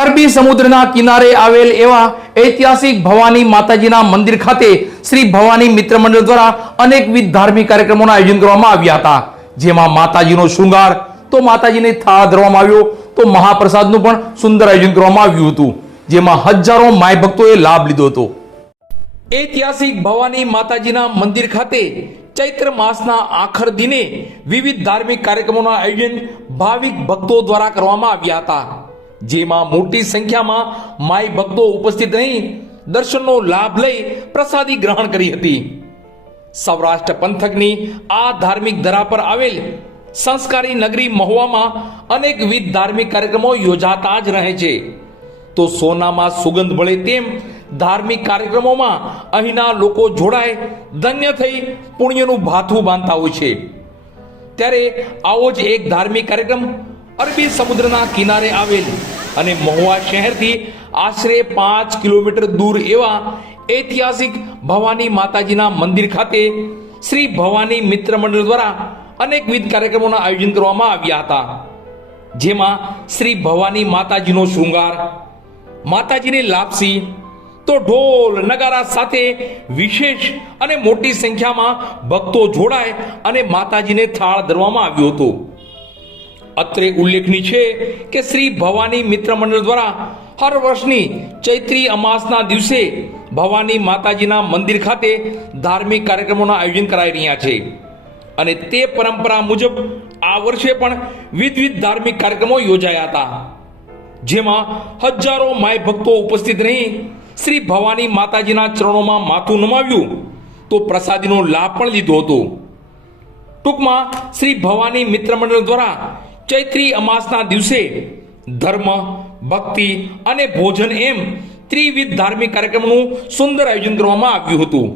અરબી સમુદ્રના કિનારે આવેલ એવા ઐતિહાસિક ભવાની માતાજીના મંદિર ખાતે શ્રી ભવાની મિત્ર મંડળ દ્વારા અનેકવિધ ધાર્મિક કાર્યક્રમોના આયોજન કરવામાં આવ્યા હતા, જેમાં માતાજીનો શૃંગાર, તો માતાજીને થાળ ધરવામાં આવ્યો, તો મહાપ્રસાદનું પણ સુંદર આયોજન કરવામાં આવ્યું હતું, જેમાં હજારો માય ભક્તોએ લાભ લીધો હતો। ઐતિહાસિક ભવાની માતાજીના મંદિર ખાતે ચૈત્ર માસના આખર દિને વિવિધ ધાર્મિક કાર્યક્રમોના આયોજન ભાવિક ભક્તો દ્વારા કરવામાં આવ્યા હતા, જેમાં મોટી સંખ્યામાં માઈ ભક્તો ઉપસ્થિત રહી દર્શનનો લાભ લઈ પ્રસાદી ગ્રહણ કરી હતી। સૌરાષ્ટ્ર પંથકની આ ધાર્મિક ધરા પર આવેલ સંસ્કારી નગરી મહુવામાં અનેકવિધ ધાર્મિક કાર્યક્રમો યોજાતા જ રહે છે, તો સોનામાં સુગંધ ભળે તેમ ધાર્મિક કાર્યક્રમોમાં અહીંના લોકો જોડાય ધન્ય થઈ પુણ્યનું ભાથું બાંધતા હોય છે। ત્યારે આવો જ એક ધાર્મિક કાર્યક્રમ અરબી સમુદ્રના કિનારે આવેલ અને મહુવા શહેરથી આશરે 5 કિલોમીટર દૂર એવા ઐતિહાસિક ભવાની માતાજીના મંદિર ખાતે શ્રી ભવાની મિત્ર મંડળ દ્વારા અનેકવિધ કાર્યક્રમોના આયોજન કરવામાં આવ્યા હતા, જેમાં શ્રી ભવાની માતાજીનો શૃંગાર, માતાજીની લાપસી, તો ઢોલ નગારા સાથે વિશેષ અને મોટી સંખ્યામાં ભક્તો જોડાય અને માતાજીને થાળ ધરવામાં આવ્યો હતો। અત્રે ઉલ્લેખનીય છે કે શ્રી ભવાની મિત્ર મંડળ દ્વારા હર વર્ષની ચૈત્રી અમાસના દિવસે ભવાની માતાજીના મંદિર ખાતે ધાર્મિક કાર્યક્રમોના આયોજન કરાઈ રહ્યા છે, અને તે પરંપરા મુજબ આ વર્ષે પણ વિવિધ ધાર્મિક કાર્યક્રમો યોજાયા હતા, જેમાં હજારો માય ભક્તો ઉપસ્થિત રહી શ્રી ભવાની માતાજીના ચરણોમાં માથું નમાવ્યું, તો પ્રસાદીનો લાભ પણ લીધો હતો। ટૂંકમાં શ્રી ભવાની મિત્ર મંડળ દ્વારા ચૈત્રી અમાસના દિવસે ધર્મ, ભક્તિ અને ભોજન એમ ત્રિવિધ ધાર્મિક કાર્યક્રમનું સુંદર આયોજન કરવામાં આવ્યું હતું।